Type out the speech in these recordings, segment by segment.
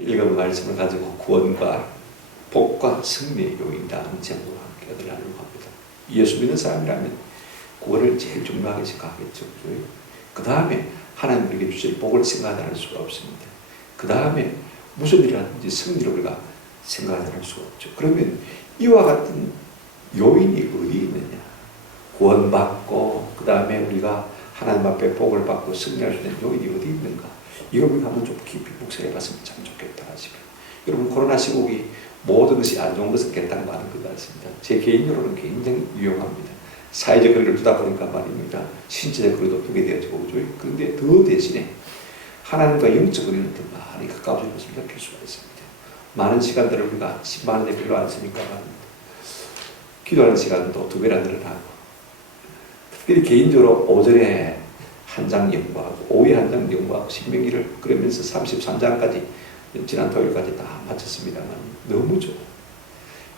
읽은 말씀을 가지고 구원과 복과 승리의 요인이라는 제목으로 함께 나누려고 합니다. 예수 믿는 사람이라면 구원을 제일 중요하게 생각하겠죠. 그 다음에 하나님 우리에게 주실 복을 생각할 수가 없습니다. 그 다음에 무슨 일을 하든지 승리를 우리가 생각할 수가 없죠. 그러면 이와 같은 요인이 어디 있느냐? 구원받고 그 다음에 우리가 하나님 앞에 복을 받고 승리할 수 있는 요인이 어디 있는가? 이걸 우리가 한번 좀 깊이 묵상해 봤으면 참 좋겠다 싶어요. 여러분, 코로나 시국이 모든 것이 안 좋은 것은 깨닫는 많은 것 같습니다. 제 개인적으로는 굉장히 유용합니다. 사회적 거리를 두다 보니까 말입니다. 신체적 거리도 두게 되어지고 오죠. 그런데 더 대신에 하나님과 영적 거리는 더 많이 가까워지는 것을 느낄 수가 있습니다. 많은 시간들을 우리가 10만 원에 별로 안 쓰니까 기도하는 시간도 2배나 늘어나고, 특별히 개인적으로 오전에 한 장 연구하고 오후에 한 장 연구하고 신명기를 그러면서 33장까지 지난 토요일까지 다 마쳤습니다만 너무 좋아.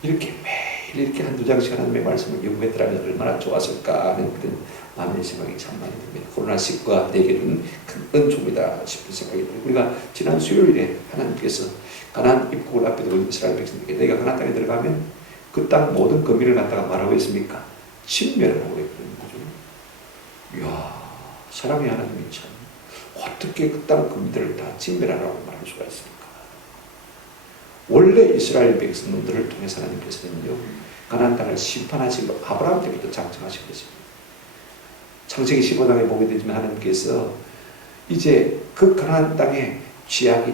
이렇게 매일 이렇게 한두 장씩 하나님의 말씀을 연구했더라면 얼마나 좋았을까 하는 그런 마음의 생각이 참 많이 듭니다. 코로나19가 내게는 큰 은총이다 싶은 생각이 듭니다. 우리가 지난 수요일에 하나님께서 가나안 입국을 앞에 두고 이스라엘 백성들에게 내가 가나안 땅에 들어가면 그 땅 모든 거민을 갖다가 말하고 있습니까? 진멸하라고 했거든요. 이야, 사랑의 하나님이 참 어떻게 그 땅 거민들을 다 진멸하라고 말할 수가 있습니까? 원래 이스라엘 백성들을 통해서 하나님께서는요, 가나안 땅을 심판하시고 아브라함 때부터 작정하신 것입니다. 창세기 15장에 보게 되지만 하나님께서 이제 그 가나안 땅에 죄악이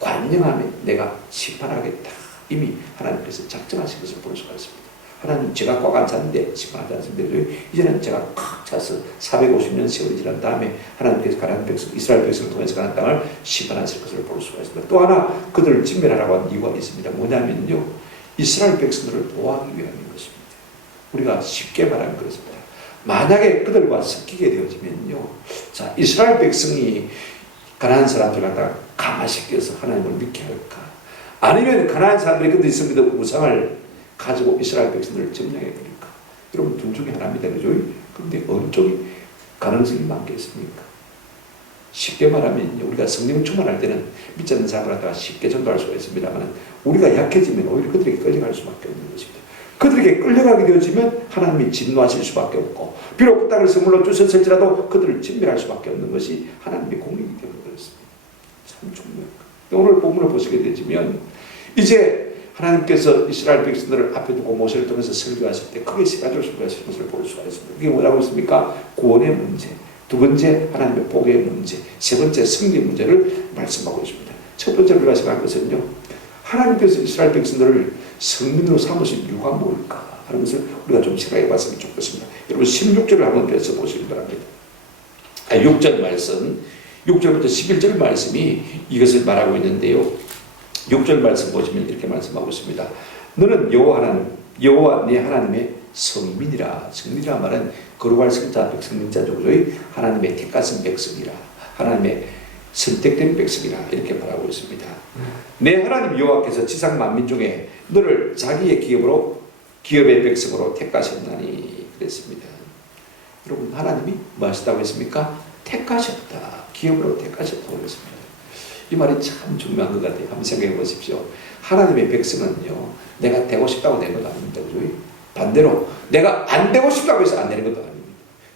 관영하면 내가 심판하겠다. 이미 하나님께서 작정하신 것을 볼 수가 있습니다. 하나님, 제가 꽉 안 찼는데 심판하지 않습니다. 이제는 제가 꽉 차서 450년 세월이 지난 다음에 하나님께서 가나안 백성, 이스라엘 백성을 통해서 가나안 땅을 심판하실 것을 볼 수가 있습니다. 또 하나 그들을 진멸하라고 한 이유가 있습니다. 뭐냐면요, 이스라엘 백성들을 보호하기 위함인 것입니다. 우리가 쉽게 말하면 그렇습니다. 만약에 그들과 섞이게 되어지면요, 자, 이스라엘 백성이 가나안 사람들 갖다가 감화시켜서 하나님을 믿게 할까? 아니면 가나안 사람들이 그들 있습니다. 우상을 가지고 이스라엘 백성들을 점령해 버릴까? 여러분, 둘 중에 하나입니다. 그죠? 그런데 어느 쪽이 가능성이 많겠습니까? 쉽게 말하면 우리가 성령 충만할 때는 믿지 않는 사람을 갖다가 쉽게 전도할 수가 있습니다만, 우리가 약해지면 오히려 그들에게 끌려갈 수밖에 없는 것입니다. 그들에게 끌려가게 되어지면 하나님이 진노하실 수밖에 없고, 비록 그 땅을 선물로 주셨을지라도 그들을 진멸할 수밖에 없는 것이 하나님의 공의이기 때문에 그렇습니다. 참 중요합니다. 오늘 본문을 보시게 되지면 이제 하나님께서 이스라엘 백성들을 앞에 두고 모세를 통해서 설교하실 때 크게 세 가지로 설교하실 것을 볼 수가 있습니다. 그게 뭐라고 했습니까? 구원의 문제, 두 번째 하나님의 복의 문제, 세 번째 승리 문제를 말씀하고 있습니다. 첫 번째로 우리가 생각할 것은요, 하나님께서 이스라엘 백성들을 성민으로 삼으신 이유가 뭘까 하는 것을 우리가 좀 생각해 봤으면 좋겠습니다. 여러분, 16절을 한번 펴서 보시기 바랍니다. 6절 말씀, 6절부터 11절 말씀이 이것을 말하고 있는데요, 6절 말씀 보시면 이렇게 말씀하고 있습니다. 너는 여호와 네 하나님의 성민이라. 성민이라 말은 거룩할 성자, 백성민자죠. 하나님의 택하신 백성이라, 하나님의 선택된 백성이라, 이렇게 말하고 있습니다. 내 하나님 여호와께서 지상 만민 중에 너를 자기의 기업의 백성으로 택하셨나니 그랬습니다. 여러분, 하나님이 뭐 하셨다고 했습니까? 택하셨다. 기업으로 택하셨다고 했습니다. 이 말이 참 중요한 것 같아요. 한번 생각해 보십시오. 하나님의 백성은요, 내가 되고 싶다고 된 것도 아닙니다. 그죠? 반대로 내가 안 되고 싶다고 해서 안 되는 것도 아닙니다.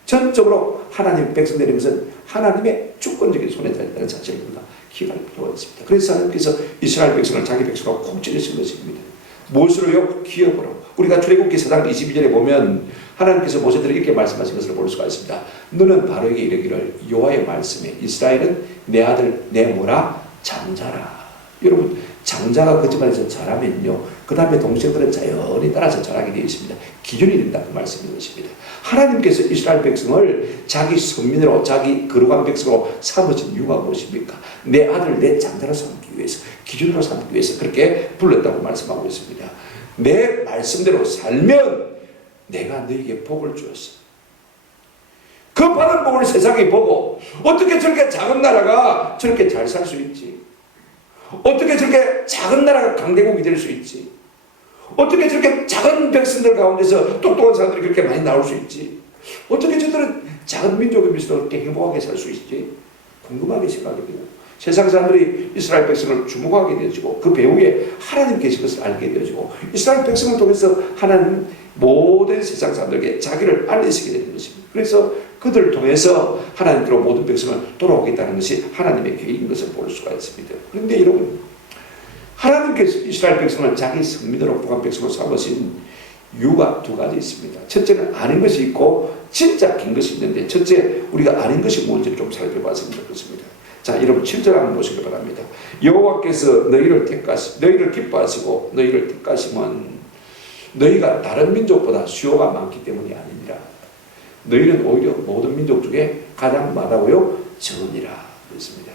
전적으로 하나님의 백성 되는 것은 하나님의 주권적인 손에 달렸다는 사실을 우리가 기억할 필요가 있습니다. 그래서 하나님께서 이스라엘 백성을 자기 백성으로 콕 찔러신 것입니다. 무엇으로요? 기업으로. 우리가 출애굽기 4장 22절에 보면 하나님께서 모세들에게 이렇게 말씀하신 것을 볼 수가 있습니다. 너는 바로에게 이르기를 여호와의 말씀에 이스라엘은 내 아들 내 뭐라? 장자라. 여러분, 장자가 거짓말해서 잘하면요, 그 다음에 동생들은 자연히 따라서 잘하게 되어 있습니다. 기준이 된다, 그 말씀인 것입니다. 하나님께서 이스라엘 백성을 자기 선민으로, 자기 거룩한 백성으로 삼으신 이유가 무엇입니까? 내 아들 내 장자로 삼기 위해서, 기준으로 삼기 위해서 그렇게 불렀다고 말씀하고 있습니다. 내 말씀대로 살면 내가 너에게 복을 주었어. 그 받은 복을 세상이 보고 어떻게 저렇게 작은 나라가 저렇게 잘 살 수 있지? 어떻게 저렇게 작은 나라가 강대국이 될 수 있지? 어떻게 저렇게 작은 백성들 가운데서 똑똑한 사람들이 그렇게 많이 나올 수 있지? 어떻게 저들은 작은 민족이면서도 그렇게 행복하게 살 수 있지? 궁금하게 생각이 되고 세상 사람들이 이스라엘 백성을 주목하게 되어지고 그 배후에 하나님 계신 것을 알게 되어지고 이스라엘 백성을 통해서 하나님 모든 세상 사람들에게 자기를 알리시게 되는 것입니다. 그래서 그들을 통해서 하나님께로 모든 백성을 돌아오겠다는 것이 하나님의 계획인 것을 볼 수가 있습니다. 그런데 여러분, 하나님께서 이스라엘 백성을 자기 성민으로 북한 백성으로 삼으신 이유가 두 가지 있습니다. 첫째는 아는 것이 있고 진짜 긴 것이 있는데, 첫째 우리가 아는 것이 뭔지 좀 살펴봤으면 좋겠습니다. 자, 여러분 7절 한번 보시기 바랍니다. 여호와께서 너희를 기뻐하시고 너희를 택하시면 너희가 다른 민족보다 수요가 많기 때문이 아니니라. 너희는 오히려 모든 민족 중에 가장 많다고요? 적으니라. 그렇습니다.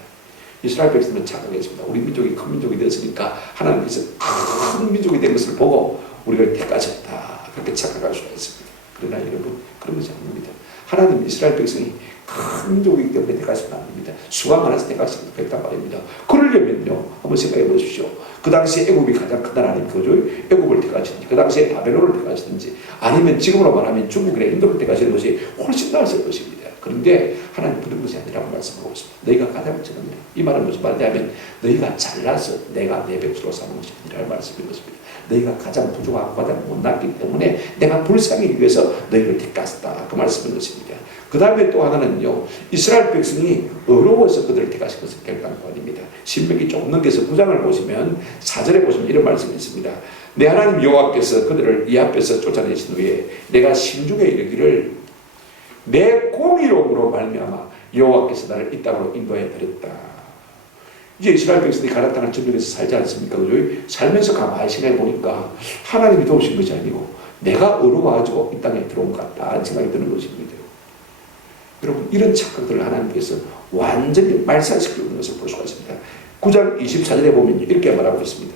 이스라엘 백성은 착각했습니다. 우리 민족이 큰 민족이 되었으니까 하나님께서 큰 민족이 된 것을 보고 우리를 택하셨다. 그렇게 착각할 수가 있습니다. 그러나 여러분, 그런 것이 아닙니다. 하나님 이스라엘 백성이 큰 민족이기 때문에 택하시면 안 됩니다. 수가 많아서 택하셨단 말입니다. 그러려면요, 한번 생각해 보십시오. 그 당시에 애굽이 가장 큰 나라는 그죠? 애굽을 택하시든지, 그 당시에 바벨론을 택하시든지, 아니면 지금으로 말하면 중국이나 인도를 택하시는 것이 훨씬 나았을 것입니다. 그런데 하나님 그런 것이 아니라고 말씀하고 있습니다. 너희가 가장 적은이라. 이 말은 무슨 말이냐면 너희가 잘나서 내가 내 백성으로 삼은 것이 아니라는 말씀인 것입니다. 너희가 가장 부족하고 가장 못났기 때문에 내가 불쌍히 위해서 너희를 택하셨다. 그 말씀인 것입니다. 그 다음에 또 하나는요, 이스라엘 백성이 어려워서 그들을 택하신 것은 결단코 아닙니다. 신명기 조금 넘겨서 9장을 보시면 4절에 보시면 이런 말씀이 있습니다. 내 하나님 여호와께서 그들을 이 앞에서 쫓아내신 후에 내가 심중에 이르기를 내 공의로움으로 말미암아 여호와께서 나를 이 땅으로 인도해 드렸다. 이제 이스라엘 백성이 가나안 땅을 점령해서 살지 않습니까? 그죠? 살면서 가만히 생각해 보니까 하나님이 도우신 것이 아니고 내가 어려워가지고 이 땅에 들어온 것 같다 생각이 드는 것입니다. 여러분, 이런 착각들을 하나님께서 완전히 말살시키고 있는 것을 볼 수가 있습니다. 9장 24절에 보면 이렇게 말하고 있습니다.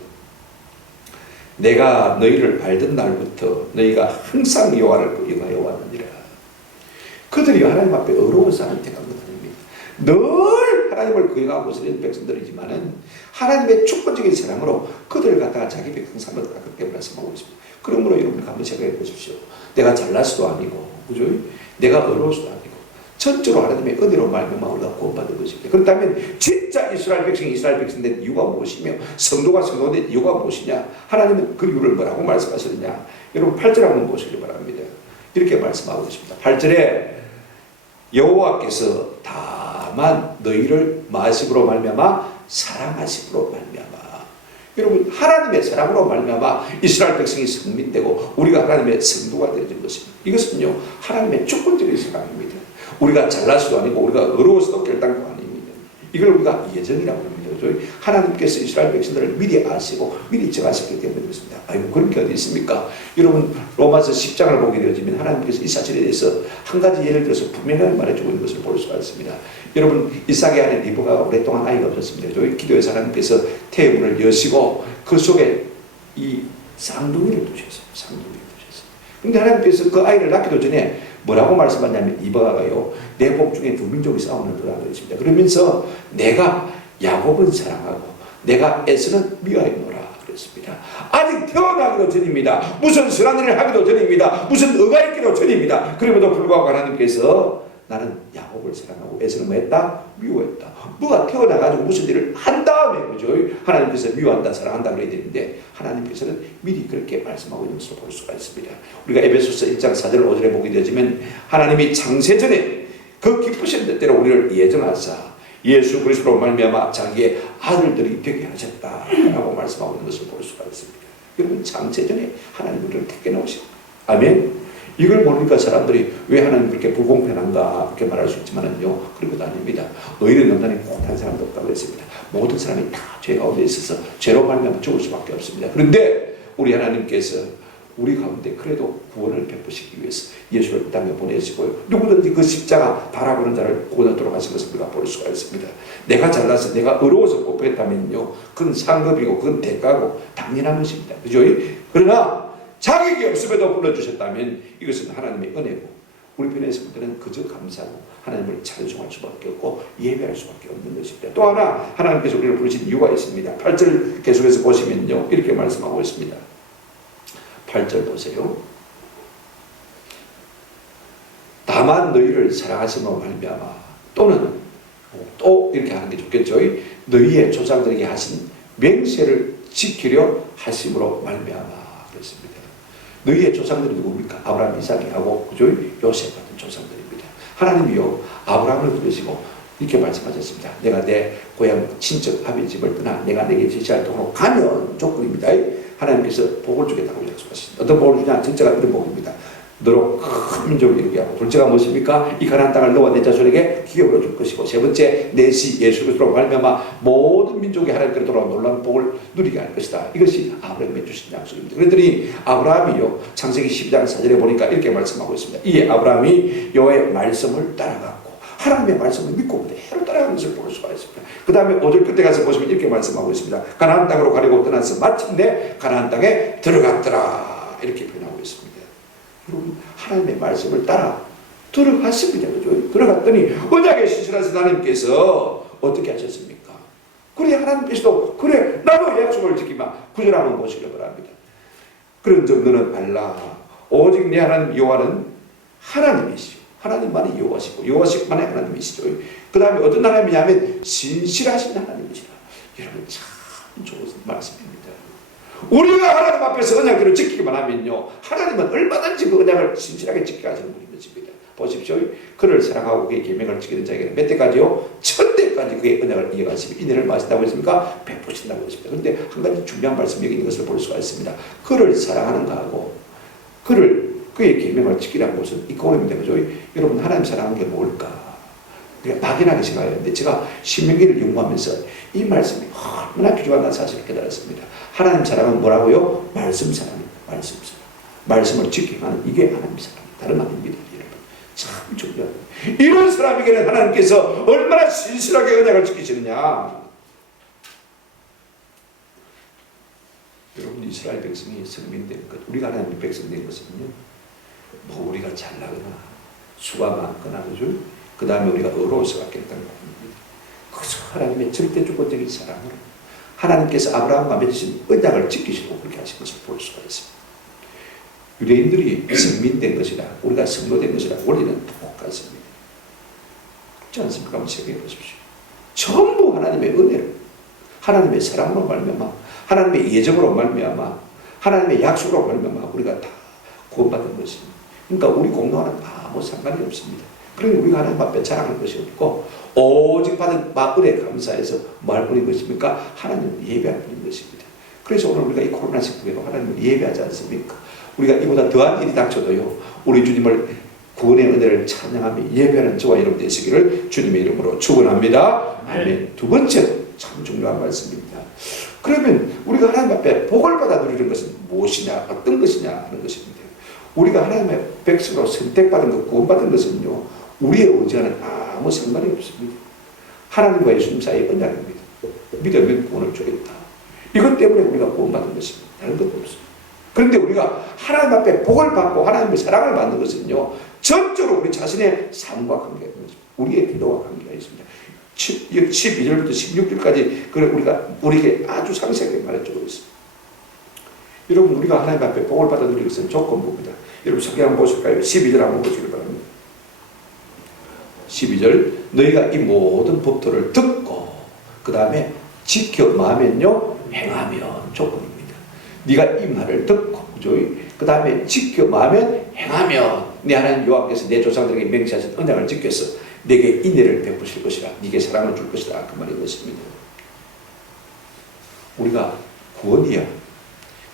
내가 너희를 알던 날부터 너희가 항상 여호와를 거역하여 왔느니라. 그들이 하나님 앞에 어려워서 하나님 택한 것 아닙니다. 늘 하나님을 거역하고 있는 백성들이지만은 하나님의 축복적인 사랑으로 그들을 갖다가 자기 백성 삼았다. 그렇게 말씀하고 있습니다. 그러므로 여러분 한번 생각해 보십시오. 내가 잘나서도 아니고, 그죠? 내가 어려워서도 아니고, 전적으로 하나님의 은혜로 말미암아 우리가 구원받은 것입니다. 그렇다면 진짜 이스라엘 백성이 이스라엘 백성 된 이유가 무엇이며 성도가 성도 된 이유가 무엇이냐? 하나님은 그 이유를 뭐라고 말씀하시느냐? 여러분 8절 한번 보시기 바랍니다. 이렇게 말씀하고 있습니다. 8절에 여호와께서 다만 너희를 마심으로 말미암아 사랑하심으로 말미암아. 여러분, 하나님의 사랑으로 말미암아 이스라엘 백성이 성민되고 우리가 하나님의 성도가 되어진 것입니다. 이것은요, 하나님의 주권적인 사랑입니다. 우리가 잘나서도 아니고 우리가 어려워서도 결단도 아닙니다. 이걸 우리가 예정이라고 합니다. 하나님께서 이스라엘 백성들을 미리 아시고 미리 정하셨기 때문에 그렇습니다. 아이고, 그런 게 어디 있습니까? 여러분, 로마서 10장을 보게 되어지면 하나님께서 이 사실에 대해서 한 가지 예를 들어서 분명하게 말해주고 있는 것을 볼 수가 있습니다. 여러분, 이삭의 아내 리브가가 오랫동안 아이가 없었습니다. 기도에서 하나님께서 태문을 여시고 그 속에 이 쌍둥이를 두셨어요. 쌍둥이를 두셨어요. 그런데 하나님께서 그 아이를 낳기도 전에 뭐라고 말씀하냐면 리브가가요, 내 복 중에 두 민족이 싸우는 거라고 했습니다. 그러면서 내가 야곱은 사랑하고 내가 에서는 미워하노라 그랬습니다. 아직 태어나기도 전입니다. 무슨 선한 일을 하기도 전입니다. 무슨 의가 있기도 전입니다. 그럼에도 불구하고 하나님께서 나는 야곱을 사랑하고 에서는 뭐 했다? 미워했다. 뭐가 태어나가지고 무슨 일을 한 다음에, 그죠? 하나님께서 미워한다, 사랑한다 그래야 되는데 하나님께서는 미리 그렇게 말씀하고 있는 것을 볼 수가 있습니다. 우리가 에베소서 1장 4절 5절에 보게 되지만 하나님이 창세전에 그 기쁘신 뜻대로 우리를 예정하사 예수 그리스도로 말미암아 자기의 아들들이 되게 하셨다라고 말씀하고 있는 것을 볼 수가 있습니다. 여러분, 창세전에 하나님 우리를 택해 놓으셨다. 아멘. 이걸 모르니까 사람들이 왜 하나님 그렇게 불공평한가 그렇게 말할 수 있지만은요, 그런 것도 아닙니다. 의인은 남자는 못한 사람도 없다고 했습니다. 모든 사람이 다 죄 가운데 있어서 죄로 말미암아 죽을 수밖에 없습니다. 그런데 우리 하나님께서 우리 가운데 그래도 구원을 베푸시기 위해서 예수를 땅에 보내시고요, 누구든지 그 십자가 바라보는 자를 구원하도록 하신 것을 우리가 볼 수가 있습니다. 내가 잘나서 내가 어려워서 고백했다면요, 그건 상급이고 그건 대가고 당연한 것입니다. 그죠? 그러나 자격이 없음에도 불러주셨다면 이것은 하나님의 은혜고 우리 편에서 볼 때는 그저 감사하고 하나님을 찬송할 수밖에 없고 예배할 수밖에 없는 것입니다. 또 하나 하나님께서 우리를 부르신 이유가 있습니다. 8절 계속해서 보시면요, 이렇게 말씀하고 있습니다. 8절 보세요. 다만 너희를 사랑하심으로 말미암아 또는 또 이렇게 하는 게 좋겠죠. 너희의 조상들에게 하신 맹세를 지키려 하심으로 말미암아 그랬습니다. 너희의 조상들이 누굽니까? 아브라함, 이삭하고 그죠? 요셉 같은 조상들입니다. 하나님이요 아브라함을 부르시고 이렇게 말씀하셨습니다. 내가 내 고향 친척 아비 집을 떠나 내가 내게 지시할 동으로 가면 조건입니다. 하나님께서 복을 주겠다고 약속하셨습니다. 어떤 복을 주냐? 첫째가 이런 복입니다. 너로 큰 민족을 이루게 하고, 둘째가 무엇입니까? 이 가나안 땅을 너와 내 자손에게 기업으로 줄 것이고, 세 번째 내시 예수 그리스도로 말미암아 모든 민족이 하나님께로 돌아온 놀라운 복을 누리게 할 것이다. 이것이 아브라함이 주신 약속입니다. 그랬더니 아브라함이요 창세기 12장 4절에 보니까 이렇게 말씀하고 있습니다. 이에 아브라함이 여호와의 말씀을 따라갔고 하나님의 말씀을 믿고 그대로 따라가는 것을 볼 수가 있습니다. 그 다음에 5절 끝에 가서 보시면 이렇게 말씀하고 있습니다. 가나안 땅으로 가려고 떠나서 마침내 가나안 땅에 들어갔더라 이렇게 표현하고 있습니다. 여러분 하나님의 말씀을 따라 들어갔습니다. 그죠? 들어갔더니 언약의 신실하신 하나님께서 어떻게 하셨습니까? 그래 하나님께서도 그래 나도 약속을 지키마 9절 한번 보시기 바랍니다. 그런 점 너는 알라 오직 내 하나님 여호와는 하나님이시오. 하나님만이 여호와시고 여호와만이 하나님이시죠. 그 다음에 어떤 하나님이냐면 신실하신 하나님이시라. 여러분 참 좋은 말씀입니다. 우리가 하나님 앞에서 언약을 지키기만 하면요 하나님은 얼마든지 그 언약을 신실하게 지키게 하시는 분인 것입니다. 보십시오. 그를 사랑하고 그의 계명을 지키는 자에게는 몇 대까지요? 1000대까지 그의 언약을 이어가시며 인내를 마신다고 했습니까? 베푸신다고 했습니다. 그런데 한 가지 중요한 말씀이 여기 있는 것을 볼 수가 있습니다. 그를 사랑하는 거하고 그의 계명을 지키라는 것은 이 고름인데 그죠? 여러분 하나님 사랑하는 게 뭘까? 막연하게 생각했는데 제가 신명기를 연구하면서 이 말씀이 얼마나 필요한 사실을 깨달았습니다. 하나님 사랑은 뭐라고요? 말씀 사랑입니다. 말씀 사랑. 말씀을 지키는 이게 하나님 사랑입니다. 다른 아닙니다. 여러분 참 중요합니다. 이런 사람에게는 하나님께서 얼마나 신실하게 언약을 지키시느냐. 여러분 이스라엘 백성이 성민된 것, 우리가 하나님의 백성 된 것은요 뭐 우리가 잘나거나 수가 많거나 그죠? 그 다음에 우리가 의로울 수밖에 없다는 겁니다. 그저 하나님의 절대 주권적인 사랑으로 하나님께서 아브라함과 맺으신 언약을 지키시고 그렇게 하신 것을 볼 수가 있습니다. 유대인들이 성민된 것이라 우리가 성도된 것이라 원리는 똑같습니다. 그렇지 않습니까? 한번 생각해 보십시오. 전부 하나님의 은혜로 하나님의 사랑으로 말미암아 하나님의 예정으로 말미암아 하나님의 약속으로 말미암아 우리가 다 구원받은 것입니다. 그러니까 우리 공로와는 아무 상관이 없습니다. 그러니 우리가 하나님 앞에 자랑할 것이 없고 오직 받은 은혜 감사해서 뭐 할 뿐인 것입니까? 하나님을 예배할 뿐인 것입니다. 그래서 오늘 우리가 이 코로나19에도 하나님을 예배하지 않습니까? 우리가 이보다 더한 일이 닥쳐도요 우리 주님을 구원의 은혜를 찬양하며 예배하는 저와 여러분 되시기를 주님의 이름으로 축원합니다. 아멘. 두 번째 참 중요한 말씀입니다. 그러면 우리가 하나님 앞에 복을 받아 누리는 것은 무엇이냐 어떤 것이냐 하는 것입니다. 우리가 하나님의 백성으로 선택받은 것 구원받은 것은요 우리의 의지와는 아무 상관이 없습니다. 하나님과 예수님 사이의 언약입니다. 믿으면 구원을 주겠다. 이것 때문에 우리가 구원받은 것입니다. 다른 것도 없습니다. 그런데 우리가 하나님 앞에 복을 받고 하나님의 사랑을 받는 것은요 전적으로 우리 자신의 삶과 관계가 있는 것입니다. 우리의 기도와 관계가 있습니다. 12절부터 16절까지 우리에게 아주 상세하게 말해주고 있습니다. 여러분 우리가 하나님 앞에 복을 받아 누리는 것은 조건부입니다. 여러분 성경 한번 보실까요? 12절 한번 보시기 바랍니다. 12절 너희가 이 모든 법도를 듣고 그 다음에 지켜 마면요 행하면 조건입니다. 네가 이 말을 듣고 그 다음에 지켜 마면 행하면 내 하나님 여호와께서 내 조상들에게 맹세하신 언약을 지켜서 내게 인애를 베푸실 것이라 네게 사랑을 줄 것이다 그 말인 것입니다. 우리가 구원이야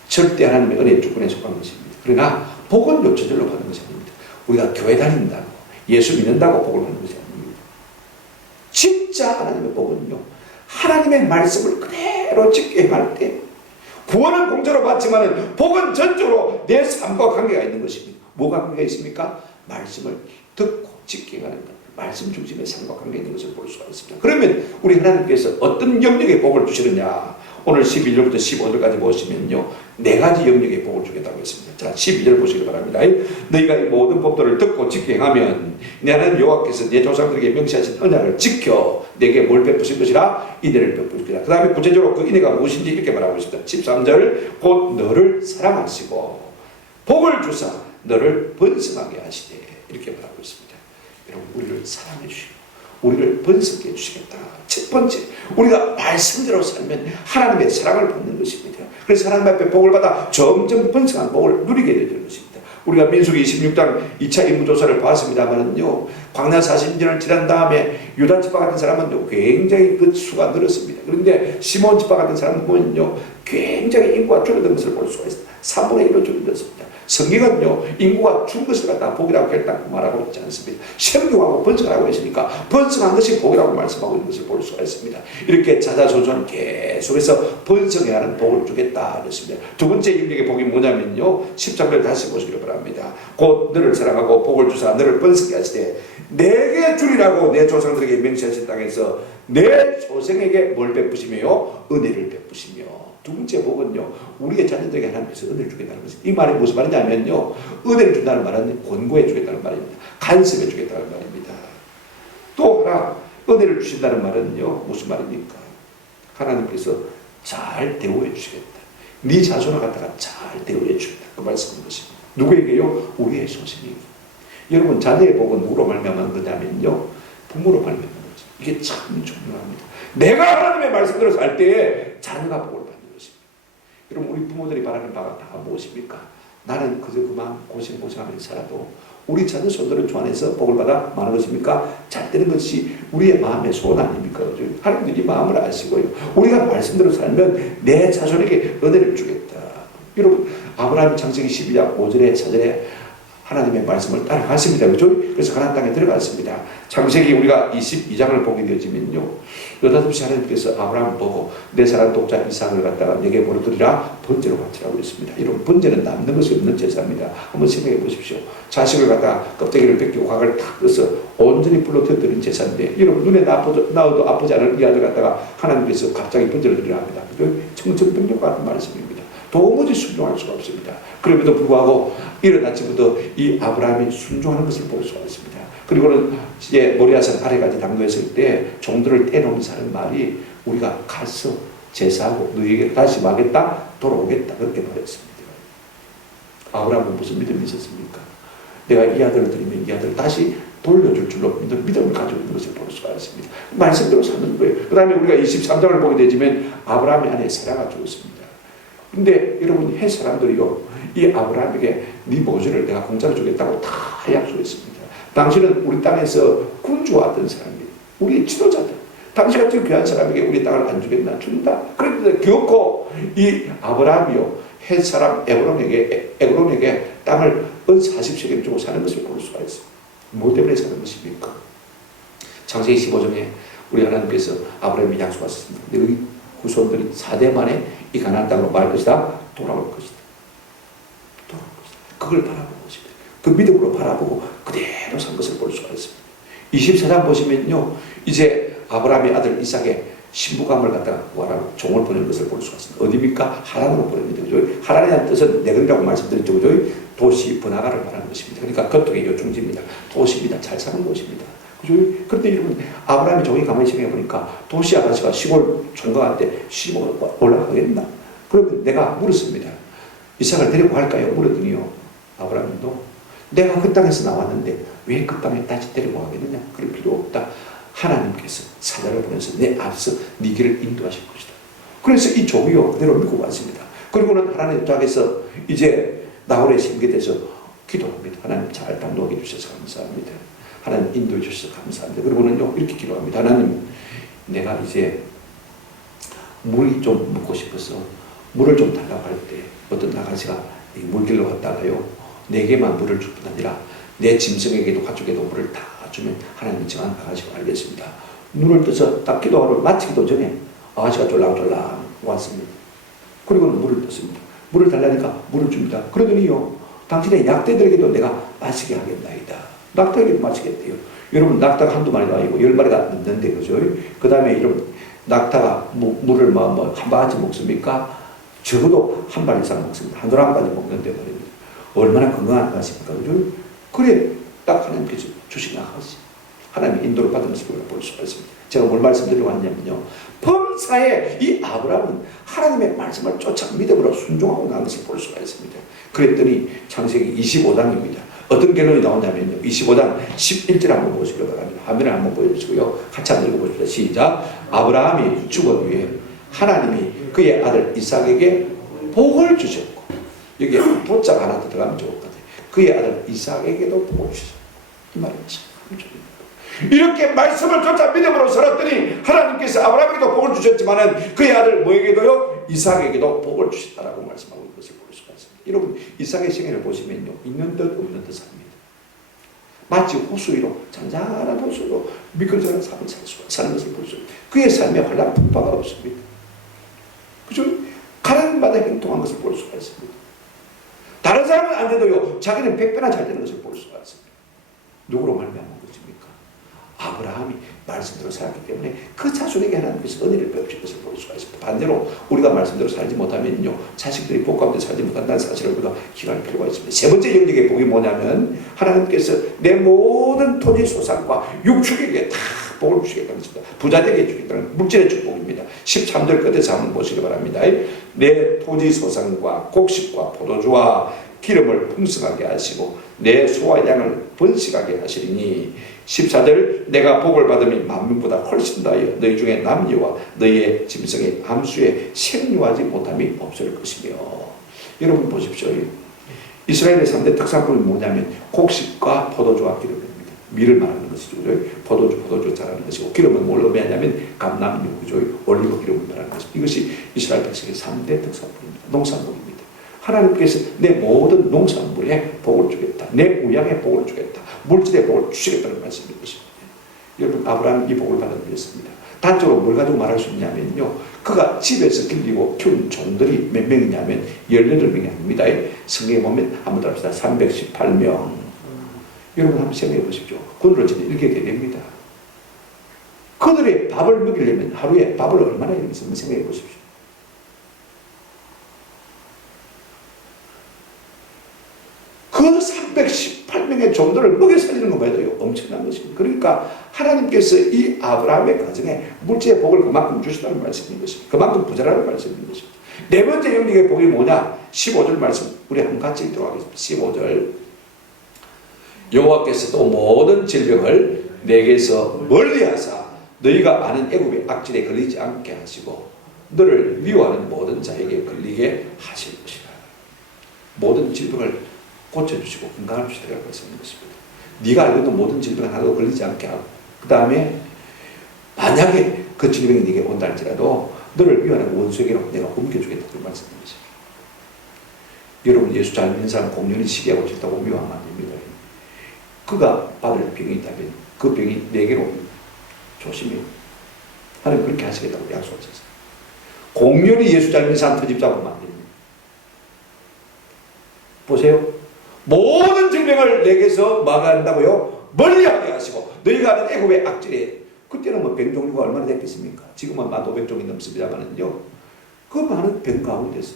절대 하나님의 은혜의 주권에 속한 것입니다. 그러나 복은 요초절로 받는 것이 아닙니다. 우리가 교회 다닌다고 예수 믿는다고 복을 받는 것이 아닙니다. 진짜 하나님의 복은요 하나님의 말씀을 그대로 지켜 행할 때 구원은 공짜로 받지만 복은 전적으로 내 삶과 관계가 있는 것입니다. 뭐가 관계가 있습니까? 말씀을 듣고 지켜 행하는 것 말씀 중심의 삶과 관계 있는 것을 볼 수가 있습니다. 그러면 우리 하나님께서 어떤 영역의 복을 주시느냐 오늘 12절부터 15절까지 보시면요 4가지 영역의 복을 주겠다고 했습니다. 자 12절 보시기 바랍니다. 너희가 이 모든 법도를 듣고 지켜 행하면 내 하나님 여호와께서 내 조상들에게 명시하신 언약을 지켜 내게 뭘 베푸실 것이라 인애를 베푸실 것이라. 그 다음에 구체적으로 그 인애가 무엇인지 이렇게 말하고 있습니다. 13절 곧 너를 사랑하시고 복을 주사 너를 번성하게 하시되 이렇게 말하고 있습니다. 여러분 우리를 사랑해 주시고 우리를 번성케 해주시겠다. 첫 번째, 우리가 말씀대로 살면 하나님의 사랑을 받는 것입니다. 그래서 하나님 앞에 복을 받아 점점 번성한 복을 누리게 되는 것입니다. 우리가 민수기 26장 2차 인구조사를 봤습니다만은요, 광야 40년을 지난 다음에 유다 지파 같은 사람은 굉장히 그 수가 늘었습니다. 그런데 시몬 지파 같은 사람은 보면요, 굉장히 인구가 줄어든 것을 볼 수가 있습니다. 3분의 1로 줄어들었습니다. 성경은요, 인구가 준 것을 갖다가 복이라고 결단 말하고 있지 않습니다. 생육하고 번성하고 있으니까 번성한 것이 복이라고 말씀하고 있는 것을 볼 수가 있습니다. 이렇게 자자손손 계속해서 번성해야 하는 복을 주겠다 그랬습니다. 두 번째 인격의 복이 뭐냐면요, 10장을 다시 보시기 바랍니다. 곧 너를 사랑하고 복을 주사 너를 번성케 하시되 내게 주리라고 내 조상들에게 명시하신 땅에서 내 조상에게 뭘 베푸시며요? 은혜를 베푸시며. 두 번째 복은요, 우리의 자녀들에게 하나님께서 은혜를 주겠다는 것입니다. 이 말이 무슨 말이냐면요, 은혜를 준다는 말은 권고해 주겠다는 말입니다. 간섭해 주겠다는 말입니다. 또 하나, 은혜를 주신다는 말은요, 무슨 말입니까? 하나님께서 잘 대우해 주시겠다. 네 자손을 갖다가 잘 대우해 주겠다. 그 말씀인 것입니다. 누구에게요? 우리의 소신이. 여러분, 자녀의 복은 누구로 말미암은 거냐면요, 부모로 말미암은 거죠. 이게 참 중요합니다. 내가 하나님의 말씀대로 살 때에 자녀가 복을 받는 것입니다. 여러분, 우리 부모들이 바라는 바가 다 무엇입니까? 나는 그저 그만 고생하면서 살아도 우리 자녀 손들은 주 안에서 복을 받아 많은 것입니까? 잘 되는 것이 우리의 마음의 소원 아닙니까? 하나님들이 마음을 아시고요, 우리가 말씀대로 살면 내 자손에게 은혜를 주겠다. 여러분, 아브라함이 창세기 12장 5절에 4절에 하나님의 말씀을 따라갔습니다. 그죠? 그래서 가나안 땅에 들어갔습니다. 창세기 우리가 22장을 보게 되어지면요, 느닷없이 하나님께서 아브라함을 보고 내 사랑 독자 이삭을 갖다가 내게 보내드리라 번제로 바치라고 했습니다. 이런 번제는 남는 것이 없는 제사입니다. 한번 생각해 보십시오. 자식을 갖다가 껍데기를 벗기고 각을 탁 떠서 온전히 불러 태워드린 제사인데, 여러분 눈에 나와도 아프지 않을 이 아들 갖다가 하나님께서 갑자기 번제를 드리라 합니다. 그죠? 청천벽력 같은 말씀입니다. 도무지 순종할 수가 없습니다. 그럼에도 불구하고 이른 아침부터 이 아브라함이 순종하는 것을 볼 수가 있습니다. 그리고는 이제 모리아산 아래까지 당도했을 때 종들을 떼놓으면서 하는 말이, 우리가 가서 제사하고 너희에게 다시 와겠다, 돌아오겠다, 그렇게 말했습니다. 아브라함은 무슨 믿음이 있었습니까? 내가 이 아들을 드리면 이 아들을 다시 돌려줄 줄로 믿음을 가지고 있는 것을 볼 수가 있습니다. 말씀대로 사는 거예요. 그 다음에 우리가 23장을 보게 되지만 아브라함의 아내 사라가 죽었습니다. 근데 여러분, 해 사람들이요, 이 아브라함에게 네 모주를 내가 공짜로 주겠다고 다 약속했습니다. 당신은 우리 땅에서 군주왔던 사람이에요. 우리의 지도자들. 당신같이 귀한 사람에게 우리 땅을 안 주겠나? 준다. 그런데 결코 이 아브라함이요, 해 사람 에브론에게 땅을 40세겔 주고 사는 것을 볼 수가 있어요. 뭐 때문에 사는 것입니까? 창세기 15장에 우리 하나님께서 아브라함이 약속하셨습니다. 너희 후손들이 4대 만에 이 가나안 땅으로 말 것이다, 돌아올 것이다. 돌아올 것이다. 그걸 바라보는 것입니다. 그 믿음으로 바라보고 그대로 산 것을 볼 수가 있습니다. 24장 보시면요, 이제 아브라함의 아들 이삭의 신부감을 갖다가 구하라고 종을 보내는 것을 볼 수가 있습니다. 어디입니까? 하란으로 보냅니다. 그죠? 하란이라는 뜻은 내근이라고 말씀드렸죠. 그죠? 도시 번화가를 말하는 것입니다. 그러니까 그쪽의 요중지입니다. 도시입니다. 잘 사는 곳입니다. 그죠? 그런데 여러분, 아브라함이 종이 가만히 생각해 보니까 도시 아가씨가 시골 총각한테 시골 올라가겠나? 그러면 내가 물었습니다. 이삭을 데리고 갈까요? 물었더니요, 아브라함도 내가 그 땅에서 나왔는데 왜 그 땅에 다시 데리고 가겠느냐? 그럴 필요 없다. 하나님께서 사자를 보내서 내 앞서 네 길을 인도하실 것이다. 그래서 이 종이요, 그대로 믿고 왔습니다. 그리고는 하나님 쪽에서 이제 나홀의 심기돼서 기도합니다. 하나님 잘 당도하게 주셔서 감사합니다. 하나님 인도해 주셔서 감사합니다. 그리고는요, 이렇게 기도합니다. 하나님, 내가 이제 물이 좀 먹고 싶어서 물을 좀 달라고 할 때 어떤 나가시가 물길로 갔다가요, 내게만 물을 줄 뿐 아니라 내 짐승에게도 가축에도 물을 다 주면 하나님이 정한 아가씨가 알겠습니다. 눈을 떠서 딱 기도하러 마치기도 전에 아가씨가 쫄랑쫄랑 왔습니다. 그리고는 물을 떴습니다. 물을 달라니까 물을 줍니다. 그러더니요, 당신의 약대들에게도 내가 마시게 하겠나이다. 낙타에게도 마시겠대요. 여러분, 낙타가 한두 마리가 아니고 10마리가 넘는데, 그죠? 그 다음에 여러분, 낙타가 물을 한 바가지 먹습니까? 적어도 한 발 이상 먹습니다. 한두 가지 먹는데 말입니다. 얼마나 건강한 것입니까? 그죠? 그래, 딱 하나님께서 주신 아가씨. 하나님의 인도를 받은 것을 볼 수가 있습니다. 제가 뭘 말씀드리려고 하냐면요, 범사에 이 아브라함은 하나님의 말씀을 쫓아 믿음으로 순종하고 난 것을 볼 수가 있습니다. 그랬더니 창세기 25장입니다. 어떤 결론이 나오냐면요. 25장 11절 한번 보시기 바랍니다. 화면을 한번 보여주시고요. 같이 한번 읽어보십시다. 시작. 아브라함이 죽은 후에 하나님이 그의 아들 이삭에게 복을 주셨고, 여기에 보자가 하나 들어가면 좋을 것 같아요. 그의 아들 이삭에게도 복을 주셨고, 이 말은 참 좋습니다. 이렇게 말씀을 조차 믿음으로 살았더니 하나님께서 아브라함에게도 복을 주셨지만은 그의 아들 뭐에게도요? 이삭에게도 복을 주셨다라고 말씀하고 있는 것을 볼 수가 있습니다. 여러분, 이삭의 생애를 보시면요, 있는 듯 없는 듯 삽니다. 마치 호수 위로, 잔잔한 호수로 미끄러져가는 삶을 사는 것을 볼 수 있습니다. 그의 삶에 환란 풍파가 없습니다. 그죠? 가는 마다 행동한 것을 볼 수가 있습니다. 다른 사람은 안 돼도요, 자기는 100배나 잘 되는 것을 볼 수가 있습니다. 누구로 말미암은 것입니까? 아브라함이 말씀대로 살았기 때문에 그 자손에게 하나님께서 은혜를 베푸신 것을 볼 수가 있습니다. 반대로 우리가 말씀대로 살지 못하면요, 자식들이 복 가운데 살지 못한다는 사실을 우리가 기억할 필요가 있습니다. 세 번째 영적의 복이 뭐냐면 하나님께서 내 모든 토지 소산과 육축에게 다 복을 주시겠다는 것입니다. 부자되게 해주겠다는 물질의 축복입니다. 13절 끝에서 한번 보시기 바랍니다. 내 토지 소산과 곡식과 포도주와 기름을 풍성하게 하시고 내 소와 양을 번식하게 하시리니 14절 내가 복을 받음이 만민보다 훨씬 더하여 너희 중에 남녀와 너희의 짐승의 암수에 생류하지 못함이 없을 것이며. 여러분 보십시오. 이스라엘의 3대 특산품이 뭐냐면 곡식과 포도주와 기름입니다. 밀을 말하는 것이죠. 포도주 자라는 것이고, 기름은 뭘 의미하냐면 감람유, 올리브 기름을 말하는 것입니다. 이것이 이스라엘 백성의 3대 특산품입니다. 농산물입니다. 하나님께서 내 모든 농산물에 복을 주겠다. 내 우양에 복을 주겠다. 물질에 복을 주시겠다는 말씀인 것입니다. 여러분, 아브라함이 이 복을 받아들였습니다. 단적으로 뭘 가지고 말할 수 있냐면요, 그가 집에서 길리고 키운 종들이 몇 명이냐면 18명이 아닙니다. 성경에 보면 한번 답시다. 318명. 여러분 한번 생각해 보십시오. 군으로 저는 이렇게 됩니다. 그들의 밥을 먹이려면 하루에 밥을 얼마나 해야 되겠어요? 생각해 보십시오. 그 318명의 종들을 먹여 살리는 것만으로도 엄청난 것입니다. 그러니까 하나님께서 이 아브라함의 가정에 물질의 복을 그만큼 주시다는 말씀인 것입니다. 그만큼 부자라는 말씀인 것입니다. 네 번째 영적의 복이 뭐냐? 15절 말씀 우리 한번 같이 읽도록 하겠습니다. 15절 여호와께서도 모든 질병을 내게서 멀리하사 너희가 아는 애굽의 악질에 걸리지 않게 하시고 너를 미워하는 모든 자에게 걸리게 하실 것이다. 모든 질병을 고쳐주시고 건강을 주시더라고 말씀인 것입니다. 네가 알고 있는 모든 질병 하나도 걸리지 않게 하고, 그 다음에 만약에 그 질병이 네게 온다 할지라도 너를 미워하는 원수에게로 내가 옮겨주겠다는 말씀인 것입니다. 여러분, 예수 잘 믿는 사람 공연히 시기하고 싶다고 미워하면 안 됩니다. 그가 받을 병이 있다면 그 병이 내게로 조심해요. 하나님 그렇게 하시겠다고 약속하셨어요. 공연히 예수 잘 믿는 사람 터집 잡으면 안 됩니다. 보세요. 모든 질병을 내게서 막아낸다고요? 멀리하게 하시고 너희가 아는 애굽의 악질에, 그때는 뭐 병 종류가 얼마나 됐겠습니까? 지금은 1500종이 넘습니다만은요, 그 많은 병 가운데서,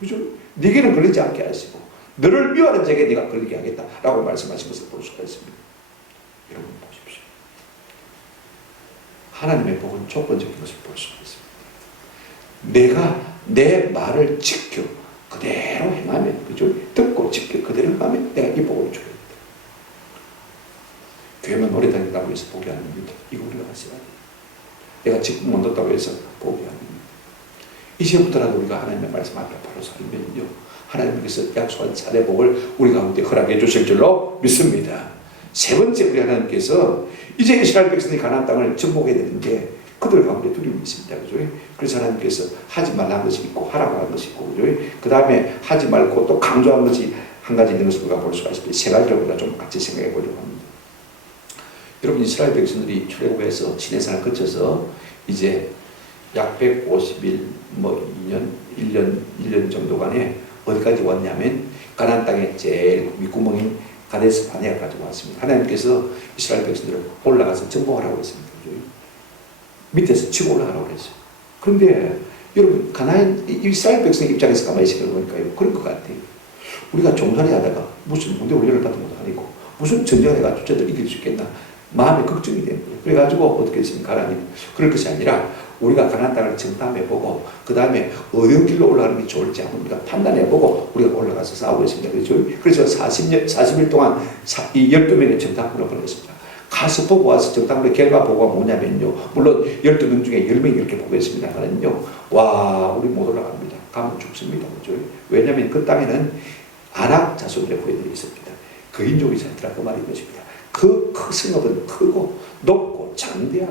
그죠? 네게는 걸리지 않게 하시고 너를 미워하는 자에게 네가 걸리게 하겠다라고 말씀하신 것을 볼 수가 있습니다. 여러분 보십시오. 하나님의 복은 조건적인 것을 볼 수가 있습니다. 내가 내 말을 지켜 그대로 행하면, 그죠? 듣고 지켜 그대로 행하면 내가 이 복을 주겠다. 교회만 노래 다닌다고 해서 복이 아닙니다. 이거 우리가 하셔야 돼요. 내가 직분 못 얻었다고 해서 복이 아닙니다. 이제부터라도 우리가 하나님의 말씀 앞에 바로 살면요, 하나님께서 약속한 4대 복을 우리 가운데 허락해 주실 줄로 믿습니다. 세 번째, 우리 하나님께서 이제 이스라엘 백성이 가나안 땅을 정복해야 되는데 그들 가운데 두려움이 있습니다. 그죠? 그래서 하나님께서 하지 말라는 것이 있고 하라고 하는 것이 있고, 그죠? 그 다음에 하지 말고 또 강조한 것이 한 가지 있는 것을 우리가 볼 수가 있습니다. 세 가지를 우리가 좀 같이 생각해 보려고 합니다. 여러분, 이스라엘 백성들이 출애굽에서 시내산을 거쳐서 이제 약 150일, 1년 정도간에 어디까지 왔냐면 가나안 땅의 제일 밑구멍인 가데스 바네아까지 왔습니다. 하나님께서 이스라엘 백성들을 올라가서 정복하라고 했습니다. 밑에서 치고 올라가라고 했어요. 그런데 여러분, 이스라엘 백성 입장에서 가만히 생각해보니까요, 그런 것 같아요. 우리가 종살이 하다가 무슨 군대 훈련을 받은 것도 아니고 무슨 전쟁을 해가지고 저들 이길 수 있겠나? 마음에 걱정이 되는 거예요. 그래가지고 어떻게 했습니까? 하나님, 그럴 것이 아니라 우리가 가나안 땅을 정탐해보고 그 다음에 어려운 길로 올라가는 게 좋을지 한번 우리가 판단해보고 우리가 올라가서 싸우고 있습니다. 그래서 40일 동안 이 12명의 정탐꾼을 보냈습니다. 가서 보고 와서 정탐꾼의 결과 보고가 뭐냐면요, 물론 12명 중에 10명이 이렇게 보고했습니다만은요, 와, 우리 못 올라갑니다. 가면 죽습니다. 그죠? 왜냐하면 그 땅에는 아낙 자손들의 후예들이 있습니다. 그 인종이 살더라, 그 말이 것입니다. 그 성읍은 크고 높고 장대하,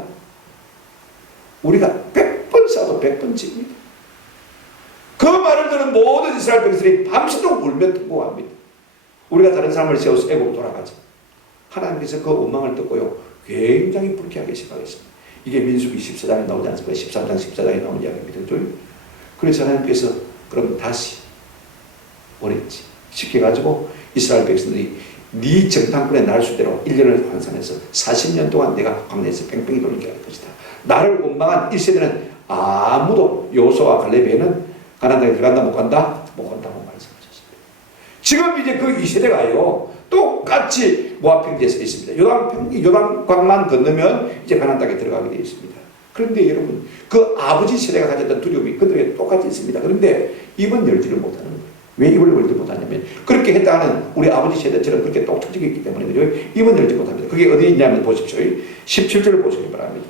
우리가 100번 싸도 100번 집니다. 그 말을 듣는 모든 이스라엘 백성들이 밤새도록 울며 통곡합니다. 우리가 다른 사람을 세워서 애굽 돌아가자. 하나님께서 그 원망을 듣고요, 굉장히 불쾌하게 생각했습니다. 이게 민수기 14장에 나오지 않습니까? 13장 14장에 나오는 이야기입니다. 그래서 하나님께서 그럼 다시 원했지 시켜가지고 이스라엘 백성들이 네 정탐꾼의 날수대로 1년을 환산해서 40년 동안 내가 광야에서 뺑뺑이 돌게 할 것이다. 나를 원망한 1세대는 아무도 여호수아와 갈렙에는 가나안 땅에 들어간다 못 간다? 못 간다고 말씀하셨습니다. 지금 이제 그 2세대가요 똑같이 모압 평지에 서 있습니다. 요단강만 건너면 이제 가나안 땅에 들어가게 되어 있습니다. 그런데 여러분, 그 아버지 세대가 가졌던 두려움이 그들에게 똑같이 있습니다. 그런데 입은 열지를 못하는 거예요. 왜 입을 열지 못하냐면 그렇게 했다는 우리 아버지 세대처럼 그렇게 똑똑하게 있기 때문에 그죠? 입은 열지 못합니다. 그게 어디 있냐면 보십시오. 17절을 보시기 바랍니다.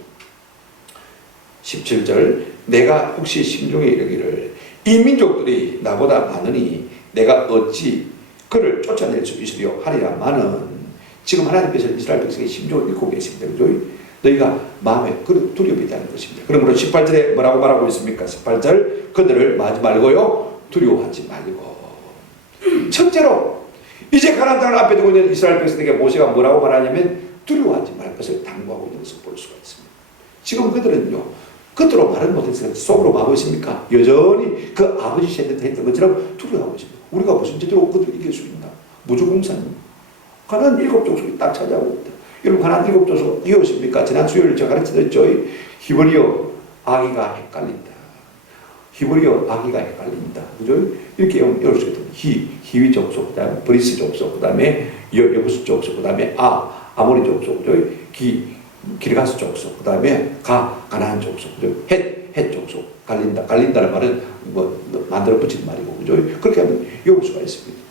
17절, 내가 혹시 심중에 이르기를 이 민족들이 나보다 많으니 내가 어찌 그를 쫓아낼 수 있으려 하리라마는, 지금 하나님께서 이스라엘 백성의 심중을 읽고 계십니다. 그죠? 너희가 마음에 두려움이 있다는 것입니다. 그러므로 18절에 뭐라고 말하고 있습니까? 18절, 그들을 마지 말고요 두려워하지 말고. 첫째로 이제 가나안 땅을 앞에 두고 있는 이스라엘 백성에게 모세가 뭐라고 말하냐면 두려워하지 말 것을 당부하고 있는 것을 볼 수가 있습니다. 지금 그들은요 겉으로 말은 못했어요. 속으로 뭐하고 있습니까? 여전히 그 아버지 세대 때 했던 것처럼 두려워하고 있습니다. 우리가 무슨 제대로 그들을 이길 수 있나? 무주공산. 가나안 7족속이 딱 찾아오고 있다. 여러분, 가나안 7족속 이웃입니까? 지난 수요일 제가 가르쳐드렸죠. 히브리어 아기가 헷갈린다. 히브리어 아기가 헷갈린다. 그죠? 이렇게 외울 수 있다. 히위 족속, 그 다음에 브리스 족속, 그 다음에 여부스 족속, 그 다음에 아모리 족속, 그죠? 기르가스 족속, 그 다음에 가나안 족속, 그죠? 헷 족속. 갈린다는 말은 뭐 만들어 붙인 말이고, 그죠? 그렇게 하면 외울 수가 있습니다.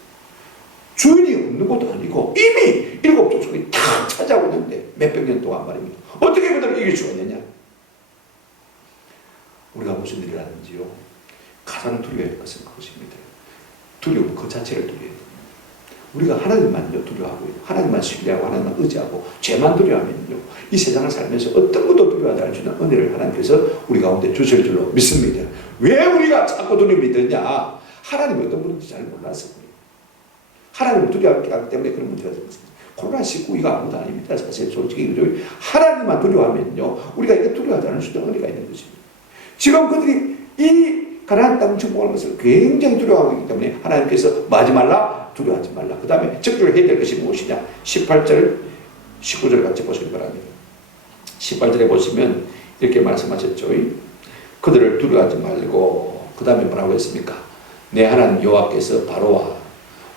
주인이 없는 것도 아니고 이미 7족속이 다 찾아오고 있는데 몇백 년 동안 말입니다. 어떻게 그들을 이길 수가 있느냐? 우리가 무슨 일을 하는지요? 가장 두려워할 것은 그것입니다. 두려움 그 자체를 두려워해야 됩니다. 우리가 하나님만요 두려워하고 하나님만 신뢰하고 하나님만 의지하고 죄만 두려워하면요 이 세상을 살면서 어떤 것도 두려워하지 않을 수 있는 은혜를 하나님께서 우리 가운데 주실 줄로 믿습니다. 왜 우리가 자꾸 두려움이 드냐? 하나님이 어떤 분인지 잘 몰라서 그래요. 하나님을 두려워하기 때문에 그런 문제가 생겼습니다. 코로나19 이거 아무도 아닙니다. 사실 솔직히 하나님만 두려워하면요 우리가 이거 두려워하지 않을 수 있는 은혜가 있는 것입니다. 지금 그들이 이 가나안 땅 정복하는 것을 굉장히 두려워하고 있기 때문에 하나님께서 마지 말라, 두려워하지 말라. 그 다음에 적극적으로 해야 될 것이 무엇이냐? 18절, 19절 같이 보시기 바랍니다. 18절에 보시면 이렇게 말씀하셨죠. 그들을 두려워하지 말고 그 다음에 뭐라고 했습니까? 내 하나님 여호와께서 바로와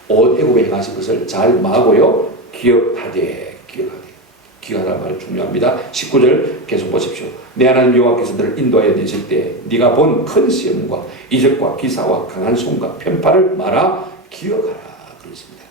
온 애굽에 행하신 것을 잘 마고요 기억하되. 기억하라는 말이 중요합니다. 19절 계속 보십시오. 내 하나님 여호와께서 너를 인도하여 내실 때 네가 본 큰 시험과 이적과 기사와 강한 손과 편파를 말아 기억하라 그랬습니다.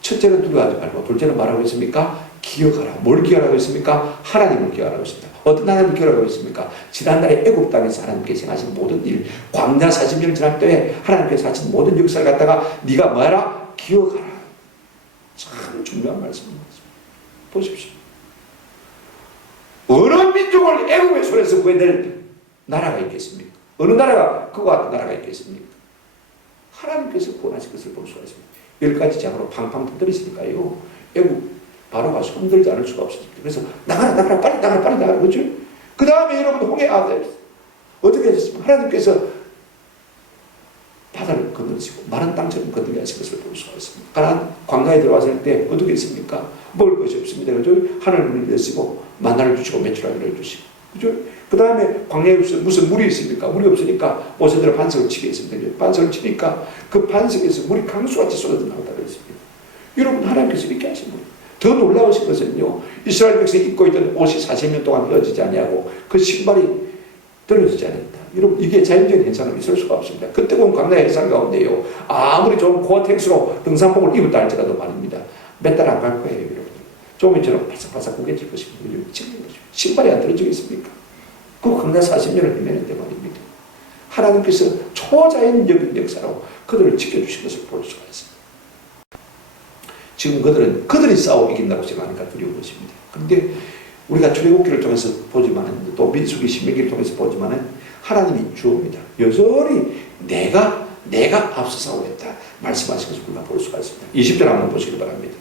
첫째는 두려워하지 말고 둘째는 말하고 있습니까? 기억하라. 뭘 기억하라고 했습니까? 하나님을 기억하라고 했습니다. 어떤 하나님을 기억하라고 했습니까? 지난달에 애굽 땅에서 하나님께서 행하신 모든 일, 광야 40년 지날 때 하나님께서 하신 모든 역사를 갖다가 네가 뭐하라? 기억하라. 참 중요한 말씀입니다. 보십시오. 어느 민족을 애굽의 손에서 구해낼 나라가 있겠습니까? 어느 나라가 그와 같은 나라가 있겠습니까? 하나님께서 구원하신 것을 볼 수가 있습니다. 10가지 장으로 팡팡 터뜨리시니까요 애굽 바로가 손들지 않을 수가 없습니다. 그래서 나가라 빨리 나가라 그렇죠? 그 다음에 여러분 홍해 아들 어떻게 하셨습니까? 하나님께서 바다를 건너시고 마른 땅처럼 건너게 하신 것을 볼 수가 있습니다. 가나안 광야에 들어왔을 때 어떻게 했습니까? 먹을 것이 없습니다. 그죠? 하늘을 내시고 만나를 주시고 메추라기를 주시고, 그죠? 그 다음에 광야에 무슨 물이 있습니까? 물이 없으니까 모세들은 반석을 치게 했습니다. 반석을 치니까 그 반석에서 물이 강수같이 쏟아져 나온다고 했습니다. 여러분 하나님께서 이렇게 하신 거예요. 더 놀라우신 것은요, 이스라엘 백성이 입고 있던 옷이 40년 동안 헤어지지 아니하고 그 신발이 떨어지지 않았다. 여러분, 이게 자연적인 현상은 있을 수가 없습니다. 그 뜨거운 광야의 해상 가운데요, 아무리 좋은 고아텍스로 등산복을 입었다 할지라도 말입니다, 몇 달 안 갈 거예요, 여러분. 조금처럼 바삭바삭 구겨질 것입니다. 신발이 안 떨어지겠습니까? 그 광야 40년을 헤매는데 말입니다, 하나님께서 초자연적인 역사로 그들을 지켜주신 것을 볼 수가 있습니다. 지금 그들이 싸워 이긴다고 생각하니까 두려운 것입니다. 그런데 우리가 출애굽기를 통해서 보지만은, 또 민수기, 신명기를 통해서 보지만은 하나님이 주옵니다. 여전히 내가 앞서 싸우겠다 말씀하신 것을 우리가 볼 수가 있습니다. 20절 한번 보시기 바랍니다.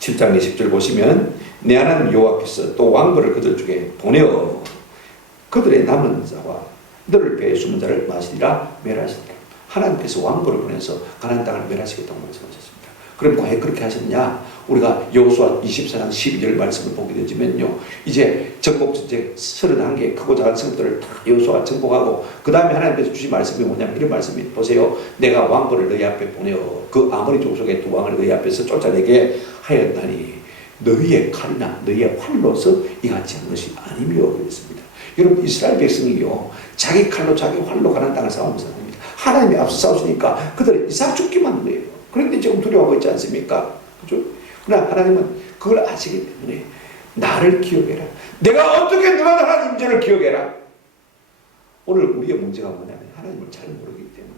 7장 20절 보시면, 내 하나님 여호와께서 또 왕벌을 그들 중에 보내어 그들의 남은 자와 너를 배에 숨은 자를 마시리라 멸하시리라. 하나님께서 왕벌을 보내서 가나안 땅을 멸하시겠다고 말씀하셨습니다. 그럼 과연 그렇게 하셨냐? 우리가 여호수아 24장 12절 말씀을 보게 되지만요, 이제 정복전쟁 31개 크고 작은 성들을 다 여호수아가 정복하고, 그 다음에 하나님께서 주신 말씀이 뭐냐면 이런 말씀이, 보세요, 내가 왕벌을 너희 앞에 보내어 그 아모리 족속의 두 왕을 너희 앞에서 쫓아내게 하였나니 너희의 칼이나 너희의 활로서 이같이 한 것이 아니며 그랬습니다. 여러분, 이스라엘 백성이요, 자기 칼로 자기 활로 가나안 땅을 싸우면서 합니다. 하나님이 앞서 싸우시니까 그들은 이상 죽기만 한 거예요. 그런데 지금 두려워하고 있지 않습니까? 그죠? 그러나 하나님은 그걸 아시기 때문에 나를 기억해라. 내가 어떻게 너가 하나님 임재를 기억해라. 오늘 우리의 문제가 뭐냐면 하나님을 잘 모르기 때문에,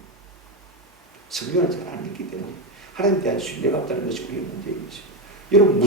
성경을 잘 안 읽기 때문에 하나님에 대한 신뢰가 없다는 것이 우리의 문제인 것입니다. 여러분,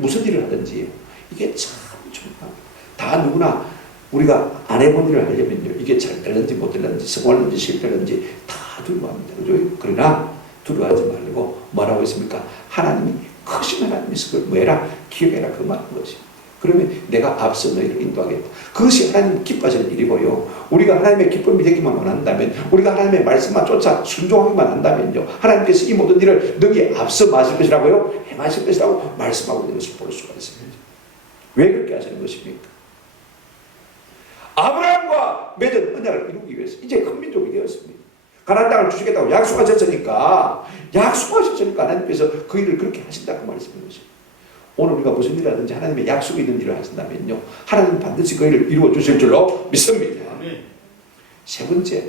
무슨 일을 하든지 이게 참 중요합니다. 다 누구나 우리가 안 해본 일을 하려면요, 이게 잘 되는지 못 되는지 성공하는지 실패하는지 다 두려워합니다. 그죠? 그러나 두려워하지 말고 뭐라고 했습니까? 하나님이 크신 하나님이서 그걸 뭐해라? 기억해라. 그 말인 것입니다. 그러면 내가 앞서 너희를 인도하겠다. 그것이 하나님 기뻐하시는 일이고요, 우리가 하나님의 기쁨이 되기만 원한다면, 우리가 하나님의 말씀만 쫓아 순종하기만 한다면요, 하나님께서 이 모든 일을 너희에 앞서 마실 것이라고요, 행하실 것이라고 말씀하고 있는 것을 볼 수가 있습니다. 왜 그렇게 하시는 것입니까? 아브라함과 맺은 언약을 이루기 위해서 이제 큰 민족이 되었습니다. 가나안 땅을 주시겠다고 약속하셨으니까 하나님께서 그 일을 그렇게 하신다고 말씀하는 것입니다. 오늘 우리가 무슨 일을 하든지 하나님의 약속이 있는 일을 하신다면요, 하나님은 반드시 그 일을 이루어 주실 줄로 믿습니다. 세 번째,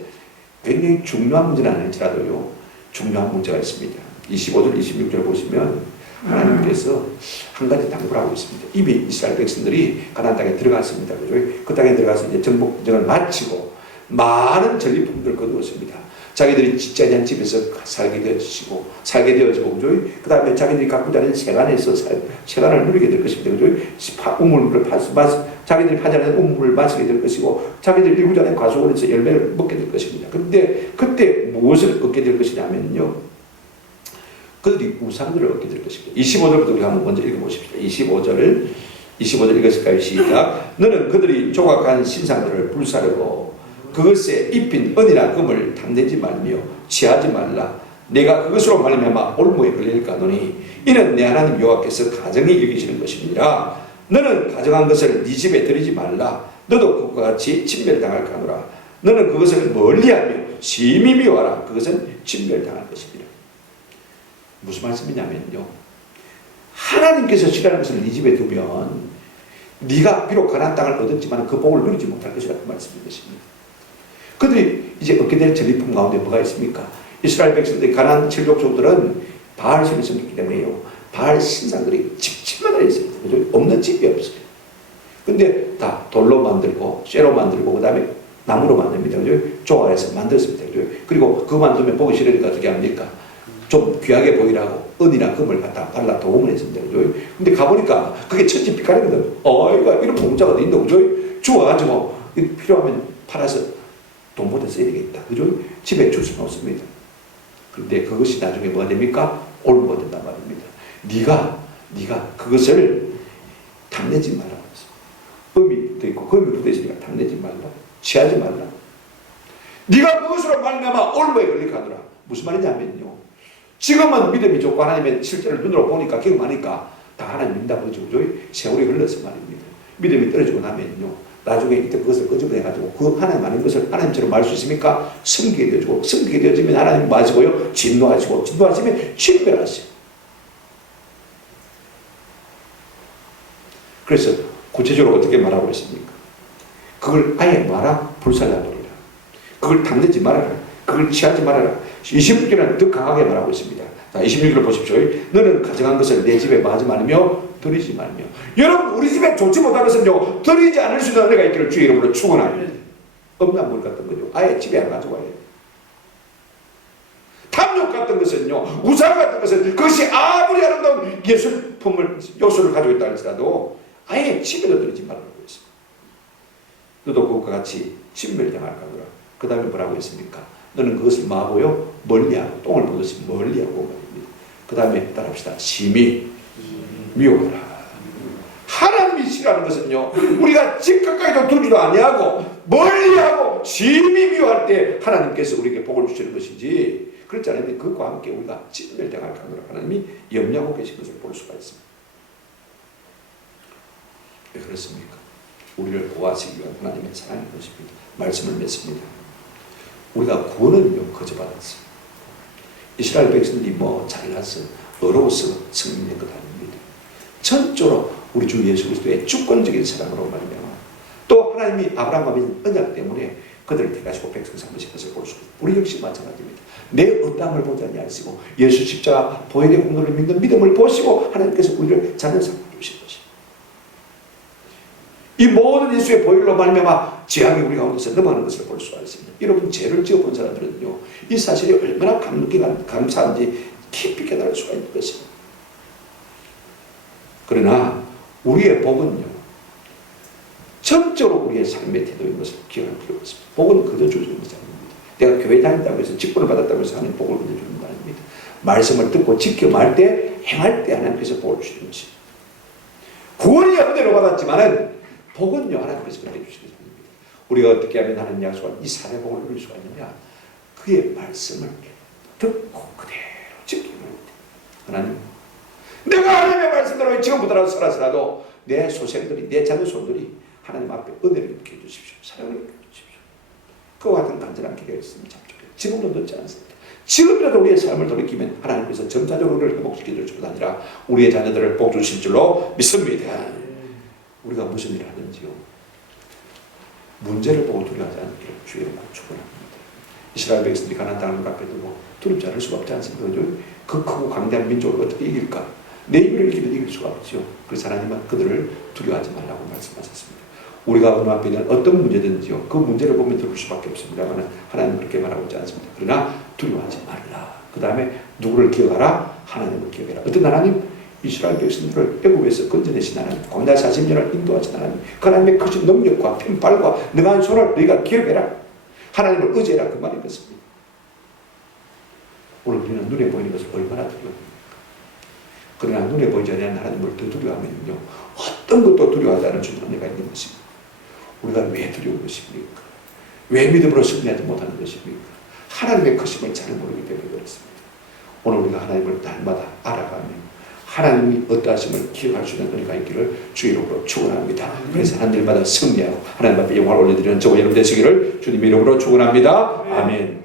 굉장히 중요한 문제는 아닐지라도요, 중요한 문제가 있습니다. 25절 26절 보시면 하나님께서 한 가지 당부를 하고 있습니다. 이미 이스라엘 백성들이 가나안 땅에 들어갔습니다. 그죠? 그 땅에 들어가서 이제 정복전쟁을 마치고 많은 전리품들을 거두었습니다. 자기들이 짓지 않은 집에서 살게 되어지고, 그죠? 그 다음에 자기들이 갖고 자는 세간에서 세간을 누리게 될 것입니다. 그죠? 우물물을 자기들이 파지 않은 우물을 마시게 될 것이고, 자기들이 일구지 않은 과수원에서 열매를 먹게 될 것입니다. 그런데 그때 무엇을 얻게 될 것이냐면요, 그들이 우상들을 얻게 될 것입니다. 25절부터 우리 한번 먼저 읽어보십시다. 25절 읽었을까요? 시작. 너는 그들이 조각한 신상들을 불사르고 그것에 입힌 은이나 금을 탐내지 말며 취하지 말라. 내가 그것으로 말미암아 올무에 걸릴까 하노니 이는 내 하나님 여호와께서 가정이 여기시는 것이니라. 너는 가정한 것을 네 집에 들이지 말라. 너도 그것과 같이 진멸당할까 하노라. 너는 그것을 멀리하며 심히 미워하라. 그것은 진멸당할 것입니다. 무슨 말씀이냐면요, 하나님께서 싫어하는 것을 네 집에 두면 네가 비록 가나안 땅을 얻었지만 그 복을 누리지 못할 것이라고 말씀인 것입니다. 그들이 이제 얻게 될 전리품 가운데 뭐가 있습니까? 이스라엘 백성들이 가나안 칠족족들은 바알 신을 섬기기 때문에요, 바알 신상들이 집집마다 있습니다. 그죠? 없는 집이 없어요. 근데 다 돌로 만들고 쇠로 만들고 그 다음에 나무로 만듭니다. 그죠? 조화해서 만들었습니다. 그죠? 그리고 그거 만들면 보기 싫으니까 어떻게 합니까? 좀 귀하게 보이라고 은이나 금을 갖다 발라 도움을 했습니다. 그죠? 근데 가보니까 그게 천지 빛깔이거든. 이거 이런 공짜가 어디 있는데, 그죠? 주워가지고 필요하면 팔아서 돈 보다 써야 되겠다. 그죠? 집에 줄 수는 없습니다. 그런데 그것이 나중에 뭐가 됩니까? 올무가 된단 말입니다. 네가 그것을 탐내지 말라. 음이 또 있고 금이 붙어 있으니까 탐내지 말라. 취하지 말라. 네가 그것으로 말미암아 올무에 걸리게 하더라. 무슨 말이냐면요, 지금은 믿음이 좋고 하나님의 실제를 눈으로 보니까 경험하니까 다 하나님 믿는다 그러죠. 세월이 흘러서 말입니다. 믿음이 떨어지고 나면요, 나중에 이때 그것을 끄집어내가지고 그 하나님 아닌 것을 하나님처럼 말할 수 있습니까? 섬기게 되어지고, 섬기게 되어지면 하나님 맞으고요, 진노하시고, 진노하시면 진멸하시고. 그래서 구체적으로 어떻게 말하고 있습니까? 그걸 아예 말아 불살라버리라. 그걸 탐내지 말아라. 그걸 취하지 말아라. 26절은 더 강하게 말하고 있습니다. 자, 26절을 보십시오. 너는 가져간 것을 내 집에 마지 말며 드리지 말며. 여러분, 우리 집에 좋지 못한 것은요, 드리지 않을 수 있는 은혜가 있기를 주의 이름으로 축원합니다. 음란물 같은 거죠. 아예 집에 안 가져와야 돼요. 탐욕 같은 것은요, 우상 같은 것은 그것이 아무리 아름다운 예술품을, 요소를 가지고 있다 할지라도 아예 집에도 들이지 말라고 했습니다. 너도 그것과 같이 진멸당할까 보라. 그 다음에 뭐라고 했습니까? 너는 그것을 마고요, 멀리하고, 똥을 보듯이 멀리하고 말입니다. 그 다음에 따라합시다. 심히 미워하라. 하나님이 싫어하는 것은요, 우리가 집 가까이도 두지도 아니하고 멀리하고 심히 미워할 때 하나님께서 우리에게 복을 주시는 것이지, 그렇지 않으면 그것과 함께 우리가 진멸당할 가능을 하나님이 염려하고 계신 것을 볼 수가 있습니다. 왜 그렇습니까? 우리를 보호하시기 위한 하나님의 사랑인 것입니다. 말씀을 맺습니다. 우리가 구원은요, 거저받았어요. 이스라엘 백성들이 뭐 잘났어, 어려워서 승리된 것 아닙니다. 전적으로 우리 주 예수 그리스도의 주권적인 사랑으로 말미암아, 또 하나님이 아브라함과 맺은 언약 때문에 그들을 택하시고 백성 삼으신 것을 볼 수 있습니다. 우리 역시 마찬가지입니다. 내 어떠함을 보지 아니하시고 예수 십자가 보혈의 공로를 믿는 믿음을 보시고 하나님께서 우리를 자녀 삼아 주신 것입니다. 이 모든 예수의 보혈로 말미암아 죄악이 우리 가운데서 넘어가는 것을 볼 수가 있습니다. 여러분, 죄를 지어본 사람들은요, 이 사실이 얼마나 감사한지 깊이 깨달을 수가 있는 것입니다. 그러나 우리의 복은요, 전적으로 우리의 삶의 태도인 것을 기억할 필요가 있습니다. 복은 그저 주는 것이 아닙니다. 내가 교회 다닌다고 해서 직분을 받았다고 해서 하나님 복을 그저 주는 거 아닙니다. 말씀을 듣고 지켜 말 때, 행할 때 하나님께서 복을 주시는 것입니다. 구원이 은혜로 받았지만은 복은요, 하나님께서 그렇게 주시는 것입니다. 우리가 어떻게 하면 하나님 약속한 이 산의 복을 누릴 수가 있느냐? 그의 말씀을 듣고 그대로 지키는 겁니다. 하나님, 내가 하나님의 말씀대로 지금부터 살아서라도 내 소생들이, 내 자녀 손들이 하나님 앞에 은혜를 입게 해주십시오. 사랑을 입게 해주십시오. 그와 같은 간절한 기도가 있으면 잡죠. 지금도 늦지 않습니다. 지금이라도 우리의 삶을 돌이키면 하나님께서 점차적으로 우리를 회복시켜 줄 뿐 아니라 우리의 자녀들을 복 주실 줄로 믿습니다. 우리가 무슨 일을 하든지요, 문제를 보고 두려워하지 않기를 주의 이름으로 축원합니다. 이스라엘 백성들이 가나안 땅을 앞에 두고 두렵지 않을 수가 없지 않습니까? 그 크고 강대한 민족을 어떻게 이길까? 내 입을 이기면 이길 수가 없죠. 그래서 하나님은 그들을 두려워하지 말라고 말씀하셨습니다. 우리가 어느 앞에 있는 어떤 문제든지요, 그 문제를 보면 두려울 수밖에 없습니다만 하나님은 그렇게 말하고 있지 않습니다. 그러나 두려워하지 말라. 그 다음에 누구를 기억하라? 하나님을 기억해라. 어떤 하나님? 이스라엘 백성들을 애굽에서 건져내신 하나님, 광야 40년을 인도하신 하나님, 그 하나님의 크신 능력과 핀발과 능한 손을 너희가 기억해라. 하나님을 의지해라. 그 말이 그렇습니다. 오늘 우리는 눈에 보이는 것을 얼마나 두려워합니까? 그러나 눈에 보이지 않는 하나님을 더 두려워하면요, 어떤 것도 두려워하지 않을 줄 은혜가 있는 것입니다. 우리가 왜 두려운 것입니까? 왜 믿음으로 승리하지 못하는 것입니까? 하나님의 크심을 잘 모르기 때문에 그렇습니다. 오늘 우리가 하나님을 날마다 알아가며 하나님이 어떠하심을 기억할 수 있는 은혜가 있기를 주의 이름으로 축원합니다. 그래서 하나님마다 승리하고 하나님 앞에 영광을 올려드리는 저와 여러분 되시기를 주님 이름으로 축원합니다. 아멘.